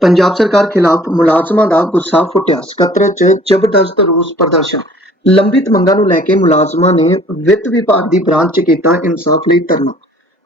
ਪੰਜਾਬ ਸਰਕਾਰ ਖਿਲਾਫ ਮੁਲਾਜ਼ਮਾਂ ਦਾ ਗੁੱਸਾ ਫੁੱਟਿਆ। ਸਕੱਤਰੇਤ 'ਚ ਜ਼ਬਰਦਸਤ ਰੋਸ ਪ੍ਰਦਰਸ਼ਨ। ਲੰਬਿਤ ਮੰਗਾਂ ਨੂੰ ਲੈ ਕੇ ਮੁਲਾਜ਼ਮਾਂ ਨੇ ਵਿੱਤ ਵਿਭਾਗ ਦੀ ਬ੍ਰਾਂਚ 'ਚ ਕੀਤਾ ਇਨਸਾਫ ਲਈ ਧਰਨਾ।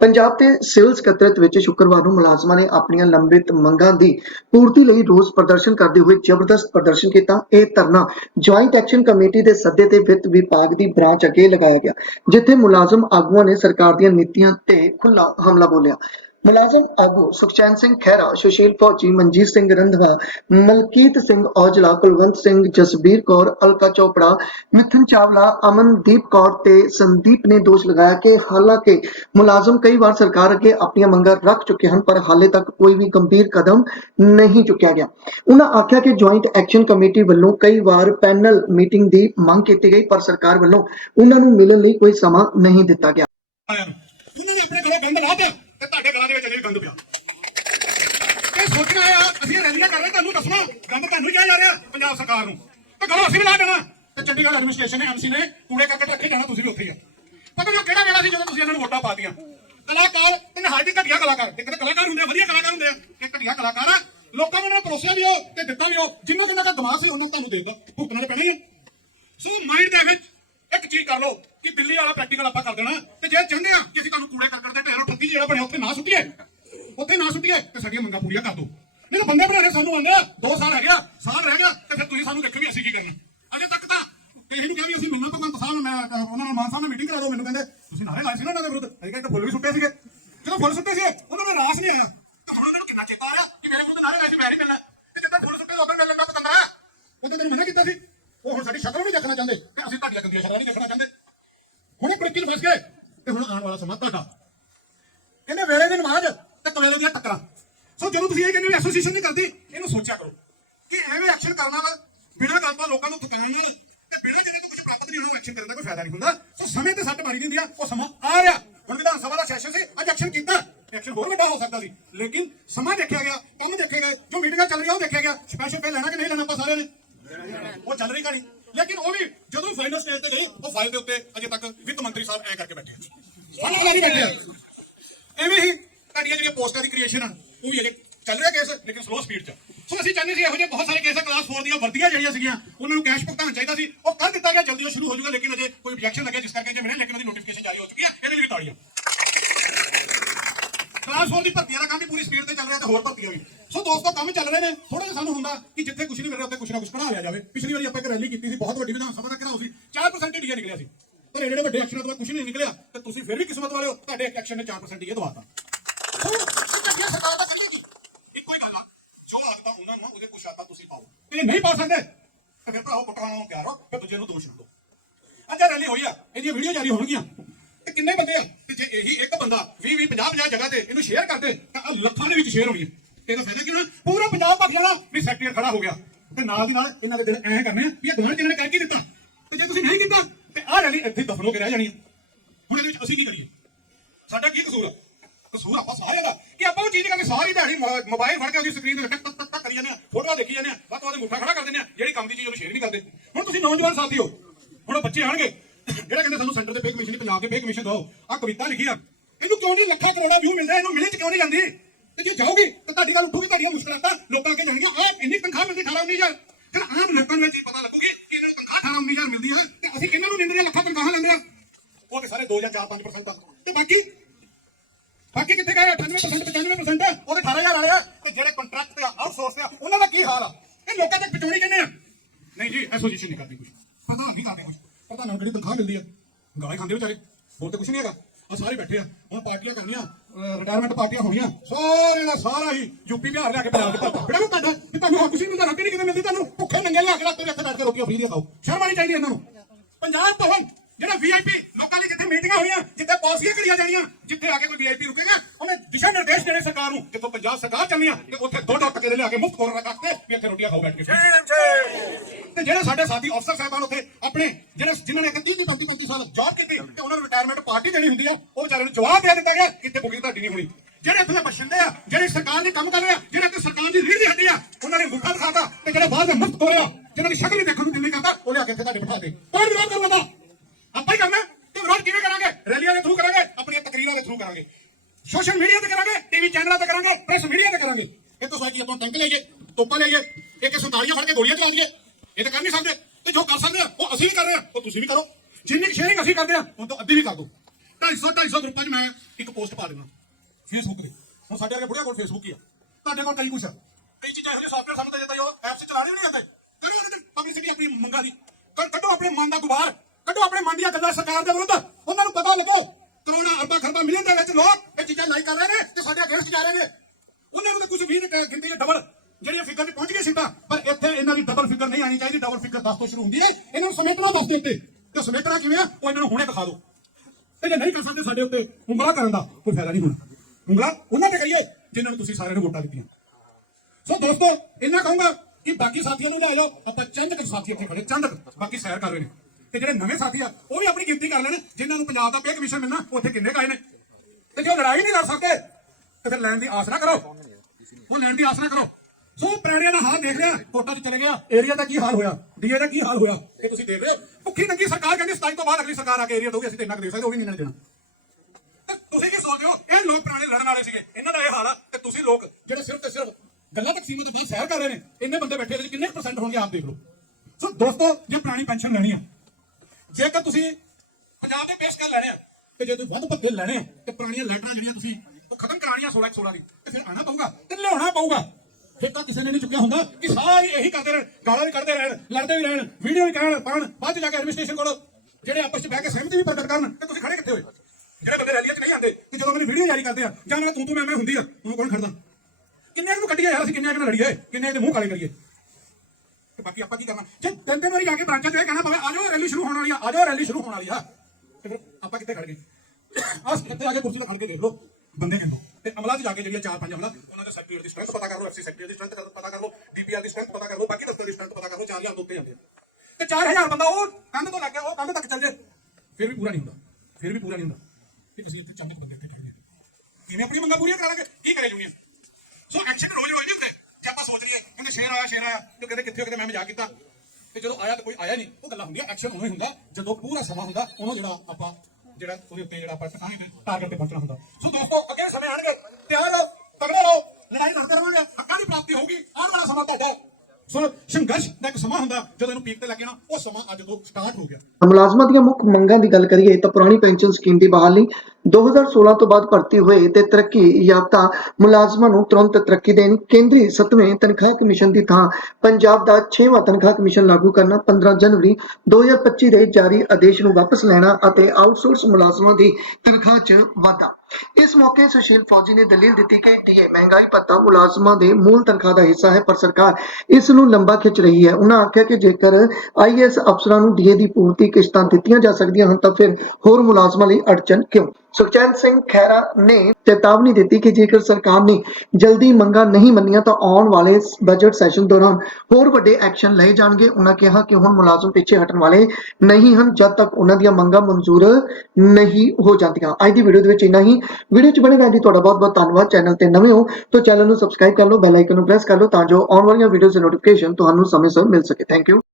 ਪੰਜਾਬ ਤੇ ਸਿਵਲ ਸਕੱਤਰੇਤ ਵਿੱਚ ਸ਼ੁੱਕਰਵਾਰ ਨੂੰ ਮੁਲਾਜ਼ਮਾਂ ਨੇ ਆਪਣੀਆਂ ਲੰਬਿਤ ਮੰਗਾਂ ਦੀ ਪੂਰਤੀ ਲਈ ਰੋਸ ਪ੍ਰਦਰਸ਼ਨ ਕਰਦੇ ਹੋਏ ਜ਼ਬਰਦਸਤ ਪ੍ਰਦਰਸ਼ਨ ਕੀਤਾ। ਇਹ ਧਰਨਾ ਜੁਆਇੰਟ ਐਕਸ਼ਨ ਕਮੇਟੀ ਦੇ ਸੱਦੇ ਤੇ ਵਿੱਤ ਵਿਭਾਗ ਦੀ ਬ੍ਰਾਂਚ ਅੱਗੇ ਲਗਾਇਆ ਗਿਆ, ਜਿੱਥੇ ਮੁਲਾਜ਼ਮ ਆਗੂਆਂ ਨੇ ਸਰਕਾਰ ਦੀਆਂ ਨੀਤੀਆਂ ਤੇ ਖੁੱਲਾ ਹਮਲਾ ਬੋਲਿਆ। ਮੁਲਾਜ਼ਮ ਆਗੂ ਸੁਖਚੈਨ ਸਿੰਘ ਖਹਿਰਾ ਸੁਸ਼ੀਲ ਫੌਜੀ ਮਨਜੀਤ ਸਿੰਘ ਰੰਧਵਾ ਮਲਕੀਤ ਸਿੰਘ ਔਜਲਾ ਕੁਲਵੰਤ ਸਿੰਘ ਜਸਬੀਰ ਕੌਰ ਅਲਕਾ ਚੋਪੜਾ ਮਿਥਨ ਚਾਵਲਾ ਅਮਨਦੀਪ ਕੌਰ ਤੇ ਸੰਦੀਪ ਨੇ ਦੋਸ਼ ਲਗਾਇਆ ਕਿ ਹਾਲਾਂਕਿ ਮੁਲਾਜ਼ਮ ਕਈ ਵਾਰ ਸਰਕਾਰ ਅੱਗੇ ਆਪਣੀਆਂ ਮੰਗਾਂ ਰੱਖ ਚੁੱਕੇ ਹਨ ਪਰ ਹਾਲੇ ਤੱਕ ਕੋਈ ਵੀ ਗੰਭੀਰ ਕਦਮ ਨਹੀਂ ਚੁੱਕਿਆ ਗਿਆ ਉਹਨਾਂ ਆਖਿਆ ਕਿ ਜੁਆਇੰਟ ਐਕਸ਼ਨ ਕਮੇਟੀ ਵੱਲੋਂ ਕਈ ਵਾਰ ਪੈਨਲ ਮੀਟਿੰਗ ਦੀ ਮੰਗ ਕੀਤੀ ਗਈ ਪਰ ਸਰਕਾਰ ਵੱਲੋਂ ਉਹਨਾਂ ਨੂੰ ਮਿਲਣ ਲਈ ਕੋਈ ਸਮਾਂ ਨਹੀਂ ਤੇ ਤੁਹਾਡੇ ਘਰਾਂ ਦੇ ਵਿੱਚ ਅਜੇ ਵੀ ਗੰਦ ਪਿਆ। ਇਹ ਸੋਚਣਾ ਆ, ਅਸੀਂ ਰੈਲੀਆਂ ਕਰ ਰਹੇ, ਤੁਹਾਨੂੰ ਦੱਸਣਾ, ਗੰਦ ਤੁਹਾਨੂੰ ਹੀ ਜਾ ਰਿਹਾ ਪੰਜਾਬ ਸਰਕਾਰ ਨੂੰ। ਤੇ ਕਰੋ ਅਸੀਂ ਵੀ ਲਾ ਦੇਣਾ। ਤੇ ਚੰਡੀਗੜ੍ਹ ਐਡਮਿਨਿਸਟ੍ਰੇਸ਼ਨ ਨੇ ਐਮਸੀ ਨੇ, ਕੂੜੇ ਕਰਕੇ ਰੱਖੇ ਜਾਣਾ, ਤੁਸੀਂ ਵੀ ਉੱਥੇ ਹੀ ਆ। ਪਤਾ ਨਹੀਂ ਕਿਹੜਾ ਵੇਲਾ ਸੀ ਜਦੋਂ ਤੁਸੀਂ ਇਹਨਾਂ ਨੂੰ ਵੋਟਾਂ ਪਾਤੀਆਂ ਕਲਾਕਾਰ ਤੇ ਨਿਹਾਇਤ ਘਟੀਆ ਕਲਾਕਾਰ, ਇੱਕ ਤਾਂ ਕਲਾਕਾਰ ਹੁੰਦੇ ਆ, ਵਧੀਆ ਕਲਾਕਾਰ ਹੁੰਦੇ ਆ। ਇੱਕ ਘਟੀਆ ਕਲਾਕਾਰ ਆ। ਲੋਕਾਂ ਨੂੰ ਉਹਨਾਂ ਨੇ ਪਰੋਸਿਆ ਵੀ ਉਹ ਤੇ ਦਿੱਤਾ ਵੀ ਉਹ। ਜਿੰਨਾ ਕਿੰਨਾ ਦਾ ਦਿਮਾਗ ਸੀ, ਉਹਨਾਂ ਤੁਹਾਨੂੰ ਦੇ ਦਿੱਤਾ। ਭੁਗਤਣਾ ਤਾਂ ਪੈਣਾ ਹੀ ਸੋ ਮਾਈਂਡ ਦੇ ਵਿੱਚ ਇੱਕ ਚੀਜ਼ ਕਰ ਲਓ ਕਿ ਦਿੱਲੀ ਵਾਲਾ ਪ੍ਰੈਕਟੀਕਲ ਆਪਾਂ ਕਰ ਦੇਣਾ। ਤੇ ਜੇ ਚਾਹੁੰਦੇ ਆ ਕਿ ਅਸੀਂ ਤੁਹਾਨੂੰ ਕੂੜੇ ਕਰਕਟ ਦੇ ਢੇਰੋਂ ਠੱਗੀ ਜਿਹੜਾ ਬਣਿਆ ਉੱਥੇ ਨਾ ਸੁੱਟੀਏ। ਉੱਥੇ ਨਾ ਸੁੱਟੀਏ, ਤੇ ਸਾਡੀਆਂ ਮੰਗਾਂ ਪੂਰੀਆਂ ਕਰ ਦਿਓ। ਨਹੀਂ ਤਾਂ ਬੰਦੇ ਬਣਾਣੇ ਸਾਨੂੰ ਆਉਂਦੇ ਆ 2 ਸਾਲ ਹੈਗੇ ਆ, ਸਾਲ ਰਹਿ ਗਿਆ, ਤੇ ਫਿਰ ਤੁਸੀਂ ਸਾਨੂੰ ਦੇਖੋ ਵੀ ਅਸੀਂ ਕੀ ਕਰਨਾ। ਅਜੇ ਤੱਕ ਤਾਂ ਕਿਸੇ ਨੂੰ ਕਿਹਾ ਵੀ ਅਸੀਂ ਮਿਲਣਾ ਭਗਵੰਤ ਸਾਹਿਬ ਨਾਲ ਮੈਂ ਉਹਨਾਂ ਨਾਲ ਮਾਨ ਸਾਹਿਬ ਨਾਲ ਮੀਟਿੰਗ ਕਰਾ ਦਿਓ, ਮੈਨੂੰ ਕਹਿੰਦੇ, ਤੁਸੀਂ ਨਾਰੇ ਲਾਏ ਸੀ ਨਾ ਉਹਨਾਂ ਦੇ ਵਿਰੁੱਧ। ਅਸੀਂ ਕਹਿੰਦੇ ਫੁੱਲ ਵੀ ਸੁੱਟੇ ਸੀਗੇ। ਜਦੋਂ ਫੁੱਲ ਸੁੱਟੇ ਸੀ, ਉਹਨਾਂ ਨੂੰ ਰਾਸ ਨਹੀਂ ਆਇਆ ਤਾਂ ਹੁਣ ਉਹਨਾਂ ਨੂੰ ਕਿੰਨਾ ਚੇਤਾ ਆਇਆ ਕਿ ਮੇਰੇ ਵਿਰੁੱਧ ਨਾਰੇ ਲਾਏ ਸੀ ਮੈਂ ਨਹੀਂ ਮਿਲਣਾ ਤੇ ਜਦੋਂ ਫੁੱਲ ਸੁੱਟੇ ਲੋਕਾਂ ਨੇ ਮਿਲਣਾ ਪਤੰਦਰਾ ਉਹ ਤਾਂ ਤੈਨੂੰ ਮਨਾ ਕੀਤਾ ਸੀ ਉਹ ਹੁਣ ਸਾਡੀ ਸ਼ਕਲ ਵੀ ਨਹੀਂ ਦੇਖਣਾ ਚਾਹੁੰਦੇ ਕਿ ਅਸੀਂ ਤੁਹਾਡੀਆਂ ਗੰਦੀਆਂ ਸ਼ਕਲਾਂ ਨਹੀਂ ਦੇਖਣਾ ਚਾਹੁੰਦੇ ਹੁਣੇ ਪ੍ਰਿਕਿਲ ਫਸ ਗਏ ਤੇ ਹੁਣ ਆਉਣ ਵਾਲਾ ਸਮਾਂ ਤੁਹਾਡਾ ਕਹਿੰਦੇ ਵੇਲੇ ਦੀ ਨਮਾਜ਼ ਤੇ ਕਵੇਲੇ ਦੀਆਂ ਟੱਕਰਾਂ ਸੋ ਜਦੋਂ ਤੁਸੀਂ ਇਹ ਕਹਿੰਦੇ ਵੀ ਐਸੋਸੀਏਸ਼ਨ ਨਹੀਂ ਕਰਦੀ, ਇਹਨੂੰ ਸੋਚਿਆ ਕਰੋ ਕਿ ਐਵੇਂ ਐਕਸ਼ਨ ਕਰਨ ਨਾਲ ਬਿਨਾਂ ਗੱਲ ਤੋਂ ਲੋਕਾਂ ਨੂੰ ਥਕਾਉਣ ਨਾਲ ਤੇ ਬਿਨਾਂ ਜਿਹੜੇ ਤੋਂ ਕੁਝ ਪ੍ਰਾਪਤ ਨਹੀਂ ਹੋਣਾ ਐਕਸ਼ਨ ਕਰਨ ਦਾ ਕੋਈ ਫਾਇਦਾ ਨਹੀਂ ਹੁੰਦਾ। ਸੋ ਸਮੇਂ ਤੇ ਸੱਟ ਮਾਰੀ ਦਿੰਦੀ ਆ, ਉਹ ਸਮਾਂ ਆ ਰਿਹਾ। ਹੁਣ ਵਿਧਾਨ ਸਭਾ ਦਾ ਸੈਸ਼ਨ ਸੀ, ਅੱਜ ਐਕਸ਼ਨ ਕੀਤਾ। ਐਕਸ਼ਨ ਹੋਰ ਵੱਡਾ ਹੋ ਸਕਦਾ ਸੀ, ਲੇਕਿਨ ਸਮਾਂ ਦੇਖਿਆ ਗਿਆ, ਕੰਮ ਦੇਖੇ ਗਏ, ਜੋ ਮੀਟਿੰਗਾਂ ਚੱਲ ਰਹੀਆਂ ਉਹ ਦੇਖਿਆ ਗਿਆ। ਸਪੈਸ਼ਲ ਪੇ ਲੈਣਾ ਕਿ ਨਹੀਂ ਲੈਣਾ ਆਪਾਂ ਸਾਰਿਆਂ ਨੇ? ਉਹ ਚੱਲ ਰਹੀ ਕਹਾਣੀ। ਲੇਕਿਨ ਉਹ ਵੀ ਜਦੋਂ ਫਾਈਨਲ ਸਟੇਜ ਤੇ ਗਈ, ਉਹ ਫਾਈਲ ਦੇ ਉੱਤੇ ਅਜੇ ਤੱਕ ਵਿੱਤ ਮੰਤਰੀ ਸਾਹਿਬ ਐ ਕਰਕੇ ਬੈਠੇ ਸਾਨੂੰ ਨਹੀਂ ਬੈਠੇ ਐਵੇਂ ਹੀ ਤੁਹਾਡੀਆਂ ਜਿਹੜੀਆਂ ਪੋਸਟਾਂ ਦੀ ਕ੍ਰੀਏਸ਼ਨ ਆ ਉਹ ਵੀ ਅਜੇ ਚੱਲ ਰਿਹਾ ਕੇਸ ਲੇਕਿਨ ਸਲੋ ਸਪੀਡ 'ਚ ਸੋ ਅਸੀਂ ਚਾਹੁੰਦੇ ਸੀ ਇਹੋ ਜਿਹੇ ਬਹੁਤ ਸਾਰੇ ਕੇਸ ਆ ਕਲਾਸ 4 ਦੀਆਂ ਵਰਦੀਆਂ ਜਿਹੜੀਆਂ ਸੀਗੀਆਂ ਉਹਨਾਂ ਨੂੰ ਕੈਸ਼ ਭੁਗਤਾਨ ਚਾਹੀਦਾ ਸੀ। ਉਹ ਕਰ ਦਿੱਤਾ ਗਿਆ, ਜਲਦੀ ਉਹ ਸ਼ੁਰੂ ਹੋ ਜਾਊਗਾ, ਲੇਕਿਨ ਅਜੇ ਕੋਈ objection ਲੱਗਿਆ ਜਿਸ ਕਰਕੇ ਜੇ ਮਿਲਿਆ, ਲੇਕਿਨ ਉਹਦੀ ਨੋਟੀਫਿਕੇਸ਼ਨ ਜਾਰੀ ਹੋ ਚੁੱਕੀ ਹੈ ਇਹਦੇ ਲਈ ਵੀ ਤਾੜੀਆਂ। ਕਲਾਸ 4 ਦੀ ਭਰਤੀਆਂ ਦਾ ਕੰਮ ਵੀ ਪੂਰੀ ਸਪੀਡ ਤੇ ਚੱਲ ਰਿਹਾ ਤੇ ਹੋਰ ਭਰਤੀਆਂ ਵੀ। ਸੋ ਦੋਸਤੋ, ਕੰਮ ਚੱਲ ਰਹੇ ਨੇ। ਥੋੜਾ ਜਿਹਾ ਸਾਨੂੰ ਹੁੰਦਾ ਕਿ ਜਿੱਥੇ ਕੁਝ ਨਹੀਂ ਮਿਲ ਰਿਹਾ, ਉੱਥੇ ਕੁਝ ਨਾ ਕੁਝ ਕਢਾ ਲਿਆ ਜਾਵੇ। ਪਿਛਲੀ ਵਾਰੀ ਆਪਾਂ ਇੱਕ ਰੈਲੀ ਕੀਤੀ ਸੀ, ਬਹੁਤ ਵੱਡੀ ਵਿਧਾਨ ਸਭਾ ਦਾ ਘਰਾਓ ਸੀ। 4% ਡੀਏ ਨਿਕਲਿਆ ਸੀ। ਪਰ ਇਹ ਜਿਹੜੇ ਵੱਡੇ ਅਕਸ਼ਰਾਂ ਤੋਂ ਕੁਝ ਨਹੀਂ ਨਿਕਲਿਆ, ਤੇ ਤੁਸੀਂ ਫਿਰ ਵੀ ਕਿਸਮਤ ਵਾਲੇ ਹੋ, ਤੁਹਾਡੇ ਇੱਕ ਐਕਸ਼ਨ ਨੇ 4% ਡੀਏ ਦਵਾਤਾ ਹੁਣ ਇਹ ਚੱਕਿਆ ਸਰਕਾਰ ਦਾ ਕਰੀਏ ਕੀ ਇੱਕੋ ਹੀ ਗੱਲ ਆ ਜੋ ਆਦਤਾਂ ਉਹਨਾਂ ਤੁਸੀਂ ਪਾਓ। ਤੇ ਨਹੀਂ ਪਾ ਸਕਦੇ। ਤੇ ਫਿਰ ਭਰਾਓ ਪਟਾਉਣ ਨੂੰ ਤਿਆਰ ਹੋ, ਫਿਰ ਦੂਜੇ ਨੂੰ ਦੋਸ਼ ਦਿਓ ਅੱਛਾ ਰੈਲੀ ਹੋਈ ਆ, ਇਹਦੀਆਂ ਵੀਡੀਓ ਜਾਰੀ ਹੋਣਗੀਆਂ। ਤੇ ਕਿੰਨੇ ਬੰਦੇ ਆ? ਤੇ ਜੇ ਇਹੀ ਇੱਕ ਬੰਦਾ 20 20 50 50 ਜਗ੍ਹਾ ਤੇ ਇਹਨੂੰ ਸ਼ੇਅਰ ਕਰਦੇ ਤਾਂ ਆਹ ਲੱਖਾਂ ਦੇ ਵਿੱਚ ਸ਼ੇਅਰ ਹੋਣੀ ਹੈ ਇਹਦਾ ਫਾਇਦਾ ਕੀ ਹੋਣਾ? ਪੂਰਾ ਪੰਜਾਬ ਭੱਜ ਜਾਣਾ ਵੀ ਸੈਕਟਰ ਖੜਾ ਹੋ ਗਿਆ। ਤੇ ਨਾਲ ਦੀ ਨਾਲ ਇਹਨਾਂ ਦੇ ਦਿਲ ਐਂ ਕਰਨੇ ਵੀ ਇਹ ਗਵਾਂਢ ਜਿਹਨਾਂ ਨੇ ਕਰਕੇ ਦਿੱਤਾ। ਤੇ ਜੇ ਤੁਸੀਂ ਨਹੀਂ ਕੀਤਾ, ਤੇ ਆਹ ਰੈਲੀ ਇੱਥੇ ਦਫਨ ਹੋ ਕੇ ਰਹਿ ਜਾਣੀ ਹੈ ਹੁਣ ਇਹਦੇ ਵਿੱਚ ਅਸੀਂ ਕੀ ਕਰੀਏ? ਸਾਡਾ ਕੀ ਕਸੂਰ ਆ? ਕਸੂਰ ਆਪਾਂ ਸਾਰਿਆਂ ਦਾ। ਕਿ ਆਪਾਂ ਉਹ ਚੀਜ਼ ਕਰਕੇ ਸਾਰੀ ਦਿਹਾੜੀ ਮੋਬਾਈਲ ਫੜ ਕੇ ਉਹਦੀ ਸਕਰੀਨ ਤੇ ਟਕ ਟਕ ਟਕ ਕਰੀ ਜਾਂਦੇ ਆ, ਫੋਟੋਆਂ ਦੇਖੀ ਜਾਂਦੇ ਆ ਬਾਅਦ ਤੋਂ ਉਹਦੇ ਮੁੱਠਾ ਖੜਾ ਕਰ ਦਿੰਦੇ ਆ, ਜਿਹੜੀ ਕੰਮ ਦੀ ਚੀਜ਼ ਉਹਨੂੰ ਸ਼ੇਅਰ ਨਹੀਂ ਕਰਦੇ। ਹੁਣ ਤੁਸੀਂ ਨੌਜਵਾਨ ਸਾਥੀ ਹੁਣ ਬੱਚੇ ਆਣਗੇ, ਜਿਹੜਾ ਕਹਿੰਦੇ ਸਾਨੂੰ ਸੈਂਟਰ ਦੇ ਪੇ ਕਮਿਸ਼ਨ ਪੰਜਾਬ ਦੇ ਪੇ ਕਮਿਸ਼ਨ ਦਿਓ ਆ ਕਵਿਤਾ ਲਿਖੀ ਆ, ਇਹਨੂੰ ਕਿਉਂ ਨਹੀਂ ਲੱਖਾਂ ਕਰੋੜਾਂ ਵਿਊ ਮਿਲਦਾ, ਇਹਨੂੰ ਮਿਲੇ ਚ ਕਿਉਂ ਨਹੀਂ ਜਾਂਦੀ? ਤੇ ਜੇ ਜਾਓਗੇ, ਤਾਂ ਤੁਹਾਡੀ ਗੱਲ ਉੱਠੂਗੀ, ਤੁਹਾਡੀਆਂ ਮੁਸ਼ਕਲਾਂ ਲੋਕਾਂ ਅੱਗੇ ਜਾਣਗੀਆਂ ਆ ਇੰਨੀ ਤਨਖਾਹ ਮਿਲਦੀ 18 19000 ਫਿਰ ਆਮ ਲੋਕਾਂ ਨੂੰ ਇਹ ਚੀਜ਼ ਪਤਾ ਲੱਗੂਗੀ ਕਿ ਇਹਨਾਂ ਨੂੰ ਤਨਖਾਹ 18 19000 ਮਿਲਦੀ ਹੈ, ਤੇ ਅਸੀਂ ਕਿਹਨਾਂ ਨੂੰ ਦਿੰਦੇ ਲੱਖਾਂ ਤਨਖਾਹਾਂ ਲੈਂਦੇ ਆ? ਉਹ ਤੇ ਸਾਰੇ 2 ਜਾਂ 4 5% ਤੇ ਬਾਕੀ ਬਾਕੀ ਕਿੱਥੇ ਗਏ? 98% 95% ਉਹਦੇ 18000 ਵਾਲੇ ਆ। ਤੇ ਜਿਹੜੇ ਕੰਟਰੈਕਟ ਤੇ ਆਊਟਸੋਰਸ ਤੇ ਆ, ਉਹਨਾਂ ਦਾ ਕੀ ਹਾਲ ਆ? ਇਹ ਲੋਕਾਂ ਤੱਕ ਪਹੁੰਚਾਉਣੀ ਕਹਿੰਦੇ ਆ? ਨਹੀਂ ਜੀ ਐਸੋਸੀਏਸ਼ਨ ਨਹੀਂ ਕਰਦੀ ਕੁਝ ਪ੍ਰਧਾਨ ਨਹੀਂ ਕਰਦੇ ਕੁਝ ਪ੍ਰਧਾਨ ਨੂੰ ਕਿਹੜੀ ਤਨਖਾਹ ਮਿਲਦੀ ਆ? ਗਾਲਾਂ ਖਾਂਦੇ ਵਿਚਾਰੇ। ਹੋਰ ਤਾਂ ਕੁਝ ਨਹੀਂ ਹੈਗਾ। ਆ ਸਾਰੇ ਬੈਠੇ ਆ। ਹੁਣ ਪਾਰਟੀਆਂ ਕਰਨੀਆਂ ਰਿਟਾਇਰਮੈਂਟ ਪਾਰਟੀਆਂ ਹੋਣੀਆਂ। ਸਾਰੇ ਦਾ ਸਾਰਾ ਹੀ ਯੂਪੀ ਬਿਹਾਰ ਲਿਆ ਕੇ ਪੰਜਾਬ ਦੇ ਭਰਤਾ। ਕਿਹੜਾ ਤੁਹਾਡਾ ਕਿ ਤੁਹਾਨੂੰ ਹੋਰ ਕੁਝ ਨਹੀਂ ਮਿਲਦਾ ਰੋਟੀ ਨਹੀਂ ਕਿਤੇ ਮਿਲਦੀ ਤੁਹਾਨੂੰ। ਭੁੱਖੇ ਨੰਗੇ ਲਿਆ ਕੇ ਰੱਖਦੇ ਇੱਥੇ ਕੇ ਰੋਟੀਆਂ ਫਰੀ ਦੀਆਂ ਖਾਓ। ਸ਼ਰਮ ਆਣੀ ਚਾਹੀਦੀ ਇਹਨਾਂ ਨੂੰ। ਪੰਜਾਬ ਭਵਨ ਜਿਹੜਾ ਵੀਆਈਪੀ ਲੋਕਾਂ ਲਈ ਜਿੱਥੇ ਮੀਟਿੰਗਾਂ ਹੋਣੀਆਂ ਜਿੱਥੇ ਪਾਲਿਸੀਆਂ ਕਰੀਆਂ ਜਾਣੀਆਂ ਜਿੱਥੇ ਆ ਕੇ ਕੋਈ ਵੀਆਈਪੀ ਰੁਕੇਗਾ ਉਹਨੇ ਦਿਸ਼ਾ ਨਿਰਦੇਸ਼ ਦੇਣੇ ਸਰਕਾਰ ਨੂੰ ਜਿੱਥੋਂ ਪੰਜਾਬ ਸਰਕਾਰ ਚੱਲਣੀਆਂ ਤੇ ਉੱਥੇ ਦੋ ਦੋ ਟਕੇ ਦੇ ਲਿਆ ਕੇ ਮੁਫਤ ਖੋਰ ਰੱਖਦੇ ਵੀ ਇੱਥੇ ਰੋਟੀਆਂ ਖਾਓ ਬੈਠ ਕੇ। ਤੇ ਜਿਹੜੇ ਸਾਡੇ ਸਾਥੀ ਅਫਸਰ ਸਾਹਿਬਾਨ ਉੱਥੇ ਆਪਣੇ ਜਿਹੜੇ ਜਿਨ੍ਹਾਂ ਨੇ 30 ਤੋਂ 35 35 ਸਾਲ ਜੌਬ ਕੀਤੀ ਤੇ ਉਹਨਾਂ ਨੂੰ ਰਿਟਾਇਰਮੈਂਟ ਪਾਰਟੀ ਦੇਣੀ ਹੁੰਦੀ ਆ ਉਹ ਵਿਚਾਰਿਆਂ ਨੂੰ ਜਵਾਬ ਦੇ ਦਿੱਤਾ ਗਿਆ ਕਿ ਇੱਥੇ ਬੁਕਿੰਗ ਤੁਹਾਡੀ ਨਹੀਂ ਹੋਣੀ। ਜਿਹੜੇ ਇੱਥੇ ਬਸ਼ਿੰਦੇ ਆ ਜਿਹੜੇ ਸਰਕਾਰ ਦੇ ਕੰਮ ਕਰ ਰਹੇ ਆ ਜਿਹੜੇ ਇੱਥੇ ਸਰਕਾਰ ਦੀ ਰੀੜ ਦੀ ਹੱਡੀ ਆ ਉਹਨਾਂ ਨੇ ਮੁਖਾ ਦਿਖਾਤਾ ਤੇ ਜਿਹੜੇ ਬਾਹਰ ਦੇ ਮੁਫਤ ਖੋਰਿਆ ਜਿਨ੍ਹਾਂ ਦੀ ਸ਼ਕਲ ਦੇਖਣ ਨੂੰ ਦਿਲ ਨਹੀਂ ਕਰਦਾ ਉਹ ਲਿਆ ਕੇ ਇੱਥੇ ਤੁਹਾਡੇ ਬਿਠਾ ਦੇ। ਕੌਣ ਵਿਰੋਧ ਕਰਨਾ ਦਾ ਆਪਾਂ ਹੀ ਕਰਨਾ ਤੇ ਵਿਰੋਧ ਕਿਵੇਂ ਕਰਾਂਗੇ ਰੈਲੀਆਂ ਦੇ ਥਰੂ ਕਰਾਂਗੇ, ਆਪਣੀਆਂ ਤਕਰੀਰਾਂ ਦੇ ਥਰੂ ਕਰਾਂਗੇ। ਸੋਸ਼ਲ ਮੀਡੀਆ ਤੇ ਕਰਾਂਗੇ ਟੀਵੀ ਚੈਨਲਾਂ ਤੇ ਕਰਾਂਗੇ ਪ੍ਰੈਸ ਮੀਡੀਆ ਤੇ ਕਰਾਂਗੇ। ਇਹ ਤਾਂ ਸਵਾਈ ਕੀ ਆਪਾਂ ਟੈਂਕ ਲਈਏ, ਤੋਪਾਂ ਲਈਏ, ਇੱਕ ਸੰਤਾਲੀਆਂ ਫੜ ਕੇ ਗੋਲੀਆਂ ਚਲਾ ਦਈਏ। ਇਹ ਤਾਂ ਕਰ ਨਹੀਂ ਸਕਦੇ। ਤੇ ਜੋ ਕਰ ਸਕਦੇ ਆ, ਉਹ ਅਸੀਂ ਵੀ ਕਰ ਰਹੇ ਆ, ਉਹ ਤੁਸੀਂ ਵੀ ਕਰੋ। ਜਿੰਨੀ ਕੁ ਸ਼ੇਅਰਿੰਗ ਅਸੀਂ ਕਰਦੇ ਆ ਉਹ ਤੋਂ ਅੱਧੀ ਵੀ ਕਰ ਦਿਓ 250 250 ਗਰੁੱਪਾਂ 'ਚ ਮੈਂ ਇੱਕ ਪੋਸਟ ਪਾ ਦੇਣਾ ਫੇਸਬੁੱਕ ਤੇ। ਹੁਣ ਸਾਡੇ ਵਰਗੇ ਬੁੜਿਆ ਕੋਲ ਫੇਸਬੁੱਕ ਹੀ ਆ। ਤੁਹਾਡੇ ਕੋਲ ਕਈ ਕੁਛ ਆ। ਕਈ ਚੀਜ਼ਾਂ ਇਹੋ ਜਿਹੇ ਸੌਫਟਵੇਅਰ ਸਾਨੂੰ ਤਾਂ ਜਿੱਦਾਂ ਉਹ ਐਪਸ ਚਲਾਣੇ ਨਹੀਂ ਆਉਂਦੇ ਕਰੋ ਉਹਨਾਂ ਪਬਲਿਸਿਟੀ ਆਪਣੀ ਮੰਗਾਂ ਦੀ। ਕੱਢੋ ਆਪਣੇ ਮਨ ਦਾ ਗੁਬਾਰ। ਕੱਢੋ ਆਪਣੇ ਮਨ ਦੀਆਂ ਗੱਲਾਂ ਸਰਕਾਰ ਦੇ ਵਿਰੁੱਧ। ਉਹਨਾਂ ਨੂੰ ਪਤਾ ਲੱਗੋ, ਕਰੋੜਾਂ ਅਰਬਾਂ ਖਰਬਾਂ ਮਿਲੀਅਨ ਦੇ ਵਿੱਚ ਲੋਕ ਇਹ ਚੀਜ਼ਾਂ ਲਾਈ ਕਰ ਰਹੇ ਨੇ ਤੇ ਸਾਡੇ ਅਗੇਂਸਟ ਜਾ ਰਹੇ ਨੇ। ਉਹਨਾਂ ਨੂੰ ਤਾਂ ਕੁਝ ਵੀ ਗਿਣਤੀ ਦੇ ਡਬਲ ਜਿਹੜੀਆਂ ਫਿਕਰ 'ਚ ਪਹੁੰਚ ਗਏ ਸੀਟਾਂ, ਪਰ ਇੱਥੇ ਇਹਨਾਂ ਦੀ ਡਬਲ ਫਿਕਰ ਨਹੀਂ ਆਣੀ ਚਾਹੀਦੀ ਡਬਲ ਫਿਕਰ 10 ਤੋਂ ਸ਼ੁਰੂ ਹੁੰਦੀ ਹੈ। ਇਹਨਾਂ ਨੂੰ ਸਮੇਟਣਾ ਦੱਸ ਦੇ ਉੱਤੇ ਤੇ ਸਮੇਟਣਾ ਕਿਵੇਂ ਆ? ਉਹ ਇਹਨਾਂ ਨੂੰ ਹੁਣੇ ਦਿਖਾ ਦਿਓ। ਤੇ ਜੇ ਨਹੀਂ ਕਰ ਸਕਦੇ ਸਾਡੇ ਉੱਤੇ ਉਂਗਲਾ ਕਰਨ ਦਾ, ਕੋਈ ਫਾਇਦਾ ਨਹੀਂ ਹੋਣਾ। ਉਂਗਲਾ ਉਹਨਾਂ ਤੇ ਕਰੀਏ, ਜਿਨ੍ਹਾਂ ਨੂੰ ਤੁਸੀਂ ਸਾਰਿਆਂ ਨੇ ਵੋਟਾਂ ਦਿੱਤੀਆਂ। ਸੋ ਦੋਸਤੋ, ਇੰਨਾ ਕਹੂੰਗਾ ਕਿ ਬਾਕੀ ਸਾਥੀਆਂ ਨੂੰ ਲੈ ਜਾਓ ਆਪਾਂ ਚੰਦ ਕੁ ਸਾਥੀ ਇੱਥੇ ਖੜੇ, ਚੰਦ ਬਾਕੀ ਸੈਰ ਕਰ ਰਹੇ ਨੇ। ਤੇ ਜਿਹੜੇ ਨਵੇਂ ਸਾਥੀ ਆ, ਉਹ ਵੀ ਆਪਣੀ ਗਿਣਤੀ ਕਰ ਲੈਣ, ਜਿਨ੍ਹਾਂ ਨੂੰ ਪੰਜਾਬ ਦਾ ਪੇ ਕਮਿਸ਼ਨ ਮਿਲਣਾ, ਉੱਥੇ ਕਿੰਨੇ ਕਾਏ ਨੇ? ਤੇ ਜੋ ਲੜਾਈ ਨਹੀਂ ਕਰ ਸਕਦੇ, ਤੇ ਫਿਰ ਲੈਣ ਦੀ ਆਸ ਨਾ ਕਰੋ। ਉਹ ਲੈਣ ਦੀ ਆਸ ਨਾ ਕਰੋ। ਸੋ ਪ੍ਰਾਣੀਆਂ ਦਾ ਹਾਲ ਦੇਖ ਲਿਆ ਕੋਟਾ 'ਚ ਚਲੇ ਗਿਆ। ਏਰੀਆ ਦਾ ਕੀ ਹਾਲ ਹੋਇਆ? ਡੀਏ ਦਾ ਕੀ ਹਾਲ ਹੋਇਆ? ਇਹ ਤੁਸੀਂ ਦੇਖ ਰਹੇ ਹੋ। ਭੁੱਖੀ ਨੰਗੀ ਸਰਕਾਰ ਕਹਿੰਦੀ 27 ਤੋਂ ਬਾਅਦ ਅਗਲੀ ਸਰਕਾਰ ਆ ਕੇ ਏਰੀਆ ਦਊਗੀ, ਅਸੀਂ ਤੇ ਇੰਨਾ ਦੇ ਸਕਦੇ, ਉਹ ਵੀ ਨਹੀਂ ਦੇਣਾ। ਤੁਸੀਂ ਕੀ ਸੋਚਦੇ ਹੋ? ਇਹ ਲੋਕ ਪੁਰਾਣੇ ਲੜਨ ਵਾਲੇ ਸੀਗੇ। ਇਹਨਾਂ ਦਾ ਇਹ ਹਾਲ ਆ, ਤੇ ਤੁਸੀਂ ਲੋਕ ਜਿਹੜੇ ਸਿਰਫ ਤੇ ਸਿਰਫ ਗੱਲਾਂ ਤੱਕ ਸੀਮਤ ਬਾਅਦ ਸੈਰ ਕਰ ਰਹੇ ਨੇ, ਇੰਨੇ ਬੰਦੇ ਬੈਠੇ ਇਹਦੇ 'ਚ ਕਿੰਨੇ ਪਰਸੈਂਟ ਹੋਣਗੇ, ਆਪ ਦੇਖ ਲਓ। ਸੋ ਦੋਸਤੋ, ਜੇ ਪੁਰਾਣੀ ਪੈਨਸ਼ਨ ਲੈਣੀ ਆ ਜੇਕਰ ਤੁਸੀਂ ਪੰਜਾਬ ਦੇ ਪੇਸ਼ ਕਰ ਲੈਣੇ ਆ, ਤੇ ਜੇ ਤੁਸੀਂ ਵੱਧ ਪੱਤੇ ਲੈਣੇ ਆ, ਤੇ ਪੁਰਾਣੀਆਂ ਲੈਟਰਾਂ ਜਿਹੜੀਆਂ ਤੁਸੀਂ ਉਹ ਖਤਮ ਕਰਾਣੀਆਂ 16 16 ਦੀ, ਤੇ ਫਿਰ ਆਣਾ ਪਊਗਾ, ਤੇ ਲਿਆਉਣਾ ਪਊਗਾ। ਠੇਕਾ ਕਿਸੇ ਨੇ ਨਹੀਂ ਚੁੱਕਿਆ ਹੁੰਦਾ ਕਿ ਸਾਰੇ ਇਹੀ ਕਰਦੇ ਰਹਿਣ, ਗਾਲਾਂ ਵੀ ਕੱਢਦੇ ਰਹਿਣ, ਲੜਦੇ ਵੀ ਰਹਿਣ ਵੀਡੀਓ ਵੀ ਕਹਿਣ ਪਾਣ ਬਾਅਦ ਚ ਜਾ ਕੇ ਐਡਮਿਨਿਸਟ੍ਰੇਸ਼ਨ ਕੋਲ ਜਿਹੜੇ ਆਪਸ ਚ ਬਹਿ ਕੇ ਸਹਿਮਤੀ ਵੀ ਪ੍ਰਗਟ ਕਰਨ, ਤੇ ਤੁਸੀਂ ਖੜੇ ਕਿੱਥੇ ਹੋਏ? ਜਿਹੜੇ ਬੰਦੇ ਰੈਲੀਆਂ ਚ ਨਹੀਂ ਆਉਂਦੇ, ਕਿ ਜਦੋਂ ਮੈਨੂੰ ਵੀਡੀਓ ਜਾਰੀ ਕਰਦੇ ਆ, ਜਾਂ ਨਾ ਤੂੰ ਤੂੰ ਮੈਂ ਮੈਂ ਹੁੰਦੀ ਆ, ਤੂੰ ਕੌਣ ਖੜਦਾ? ਕਿੰਨੇ ਕੁ ਨੂੰ ਕੱਢੀਏ ਯਾਰ ਅਸੀਂ, ਕਿੰਨੇ ਕੁ ਨਾਲ ਲੜੀਏ? ਕਿੰਨੇ ਦੇ ਮੂੰਹ ਕਾਲੇ ਕਰੀਏ? ਤੇ ਬਾਕੀ ਆਪਾਂ ਕੀ ਕਰਨਾ? ਜੇ ਤਿੰਨ ਤਿੰਨ ਵਾਰੀ ਜਾ ਕੇ ਬ੍ਰਾਂਚਾਂ 'ਚ ਇਹ ਕਹਿਣਾ ਪਵੇ, ਆ ਜਾਓ, ਰੈਲੀ ਸ਼ੁਰੂ ਹੋਣ ਵਾਲੀ ਆ ਆ ਜਾਓ, ਰੈਲੀ ਸ਼ੁਰੂ ਹੋਣ ਵਾਲੀ ਆ। ਤੇ ਫਿਰ ਆਪਾਂ ਕਿੱਥੇ ਖੜ ਗਏ? ਆਹ ਇੱਥੇ ਆ ਕੇ ਕੁਰਸੀ ਤੇ ਖੜ ਕੇ ਦੇਖ ਲਓ, ਬੰਦੇ ਕਿੰਨੇ। ਤੇ ਅਮਲਾ 'ਚ ਜਾ ਕੇ ਜਿਹੜੀਆਂ ਚਾਰ ਪੰਜ ਅਮਲਾ, ਉਹਨਾਂ ਦੇ ਸੈਕਟਰੀ ਦੀ ਸਟਰੈਂਥ ਪਤਾ ਕਰ ਲਓ ਐਫਸੀ ਸੈਕਟਰੀ ਦੀ ਸਟਰੈਂਥ ਪਤਾ ਕਰ ਲਓ ਡੀਪੀਆਰ ਦੀ ਸਟਰੈਂਥ ਪਤਾ ਕਰ ਲਓ, ਬਾਕੀ ਦਫ਼ਤਰ ਦੀ ਸਟਰੈਂਥ ਪਤਾ ਕਰ ਲਓ 4000 ਤੋਂ ਉੱਤੇ ਜਾਂਦੇ ਆ। ਤੇ 4000 ਬੰਦਾ ਉਹ ਕੰਧ ਤੋਂ ਲੱਗ ਗਿਆ, ਉਹ ਕੰਧ ਤੱਕ ਚੱਲ ਜੇ। ਫਿਰ ਵੀ ਪੂਰਾ ਨਹੀਂ ਹੁੰਦਾ, ਫਿਰ ਵੀ ਪੂਰਾ ਨਹੀਂ ਹੁੰਦਾ। ਕਿ ਅਸੀਂ ਇੱਥੇ ਚੰਦ ਕੁ ਬੰਦੇ ਇੱਥੇ ਖੜੇ ਕਿਵੇਂ ਆਪਣੀ ਮੰਗਾਂ ਪੂਰੀਆਂ ਕਰਾਂਗੇ ਕੀ ਕਰੇ ਯੂਨੀਅਨ ਸੋ ਐਕਸ਼ਨ ਰੋਜ਼ ਰੋਜ਼ ਆਪਾਂ ਸੋਚ ਲਈਏ, ਕਹਿੰਦੇ ਸ਼ੇਰ ਆਇਆ ਸ਼ੇਰ ਆਇਆ। ਤੇ ਕਹਿੰਦੇ ਕਿੱਥੇ ਹੋ? ਕਿਤੇ ਮੈਂ ਮਜ਼ਾਕ ਕੀਤਾ। ਤੇ ਜਦੋਂ ਆਇਆ ਤਾਂ ਕੋਈ ਆਇਆ ਨਹੀਂ। ਉਹ ਗੱਲਾਂ ਹੁੰਦੀਆਂ ਐਕਸ਼ਨ ਉਵੇਂ ਹੁੰਦਾ, ਜਦੋਂ ਪੂਰਾ ਸਮਾਂ ਹੁੰਦਾ, ਉਹਨੂੰ ਜਿਹੜਾ ਆਪਾਂ, ਜਿਹੜਾ ਉਹਦੇ ਉੱਤੇ ਜਿਹੜਾ ਆਪਾਂ ਟਿਕਾਣੇ ਤੇ ਟਾਰਗੇਟ ਤੇ ਪਹੁੰਚਣਾ ਹੁੰਦਾ। ਸੋ ਦੋਸਤੋ, ਅੱਗੇ ਸਮੇਂ ਆਣਗੇ ਤਿਆਰ ਰਹੋ ਤਗੜੇ ਰਹੋ। ਲੜਾਈ ਲੜਦੇ ਰਵਾਂਗੇ। ਹੱਕਾਂ ਦੀ ਪ੍ਰਾਪਤੀ ਹੋਊਗੀ। ਆਉਣ ਵਾਲਾ ਸਮਾਂ ਤੁਹਾਡਾ ਸੋ ਸੰਘਰਸ਼ ਦਾ ਇੱਕ ਸਮਾਂ ਹੁੰਦਾ, ਜਦੋਂ ਇਹਨੂੰ ਪੀਕ ਤੇ ਲੱਗੇ ਉਹ ਸਮਾਂ ਅੱਜ ਤੋਂ ਸਟਾਰਟ ਹੋ ਗਿਆ। ਮੁਲਾਜ਼ਮਾਂ ਦੀਆਂ ਮੁੱਖ ਮੰਗਾਂ ਦੀ ਗੱਲ ਕਰੀਏ, ਤਾਂ ਪੁਰਾਣੀ ਪੈਨਸ਼ਨ ਸਕੀਮ ਦੀ ਬਹਾਲੀ 2016 ਤੋਂ ਬਾਅਦ ਭਰਤੀ ਹੋਏ ਤੇ ਤਰੱਕੀ ਯਾਫਤਾ ਮੁਲਾਜ਼ਮਾਂ ਨੂੰ ਤੁਰੰਤ ਤਰੱਕੀ ਦੇਣੀ, ਕੇਂਦਰੀ 7ਵੇਂ ਤਨਖਾਹ ਕਮਿਸ਼ਨ ਦੀ ਥਾਂ, ਪੰਜਾਬ ਦਾ 6ਵਾਂ ਤਨਖਾਹ ਕਮਿਸ਼ਨ ਲਾਗੂ ਕਰਨਾ 15 ਜਨਵਰੀ 2025 ਦੇ ਜਾਰੀ ਆਦੇਸ਼ ਨੂੰ ਵਾਪਸ ਲੈਣਾ ਅਤੇ ਆਊਟਸੋਰਸ ਮੁਲਾਜ਼ਮਾਂ ਦੀ ਤਨਖਾਹ 'ਚ ਵਾਧਾ। ਇਸ ਮੌਕੇ ਸੁਸ਼ੀਲ ਫੌਜੀ ਨੇ ਦਲੀਲ ਦਿੱਤੀ ਕਿ ਇਹ ਮਹਿੰਗਾਈ ਭੱਤਾ ਮੁਲਾਜ਼ਮਾਂ ਦੇ ਮੂਲ ਤਨਖਾਹ ਦਾ ਹਿੱਸਾ ਹੈ, ਪਰ ਸਰਕਾਰ ਇਸ ਨੂੰ ਲੰਬਾ ਖਿੱਚ ਰਹੀ ਹੈ। ਉਹਨਾਂ ਆਖਿਆ ਕਿ ਜੇਕਰ ਆਈਐਸ ਅਫਸਰਾਂ ਨੂੰ ਡੀਏ ਦੀ ਪੂਰਤੀ ਕਿਸ਼ਤਾਂ ਦਿੱਤੀਆਂ ਜਾ ਸਕਦੀਆਂ ਹਨ, ਤਾਂ ਫਿਰ ਹੋਰ ਮੁਲਾਜ਼ਮਾਂ ਲਈ ਅੜਚਨ ਕਿਉਂ? ਸੁਖਚੈਨ ਸਿੰਘ ਖਹਿਰਾ ਨੇ ਚੇਤਾਵਨੀ ਦਿੱਤੀ ਕਿ ਜੇਕਰ ਸਰਕਾਰ ਨੇ ਜਲਦੀ ਮੰਗਾਂ ਨਹੀਂ ਮੰਨੀਆਂ ਤਾਂ ਆਉਣ ਵਾਲੇ ਬਜਟ ਸੈਸ਼ਨ ਦੌਰਾਨ ਹੋਰ ਵੱਡੇ ਐਕਸ਼ਨ ਲਏ ਜਾਣਗੇ। ਉਹਨਾਂ ਕਿਹਾ ਕਿ ਹੁਣ ਮੁਲਾਜ਼ਮ ਪਿੱਛੇ ਹਟਣ ਵਾਲੇ ਨਹੀਂ ਹਨ, ਜਦ ਤੱਕ ਉਹਨਾਂ ਦੀਆਂ ਮੰਗਾਂ ਮਨਜ਼ੂਰ ਨਹੀਂ ਹੋ ਜਾਂਦੀਆਂ। ਅੱਜ ਦੀ ਵੀਡੀਓ ਦੇ ਵਿੱਚ ਇੰਨਾ ਹੀ। ਵੀਡੀਓ 'ਚ ਬਣੇ ਰਹਿਣ ਦੀ ਤੁਹਾਡਾ ਬਹੁਤ ਬਹੁਤ ਧੰਨਵਾਦ। ਚੈਨਲ ਤੇ ਨਵੇਂ ਹੋ ਤਾਂ ਚੈਨਲ ਨੂੰ ਸਬਸਕ੍ਰਾਈਬ ਕਰ ਲਓ ਬੈਲ ਆਈਕਨ ਨੂੰ ਪ੍ਰੈਸ ਕਰ ਲਓ ਤਾਂ ਜੋ ਆਉਣ ਵਾਲੀਆਂ ਵੀਡੀਓਜ਼ ਦੀ ਨੋਟੀਫਿਕੇਸ਼ਨ ਤੁਹਾਨੂੰ ਸਮੇਂ ਸਿਰ ਮਿਲ ਸਕੇ। Thank you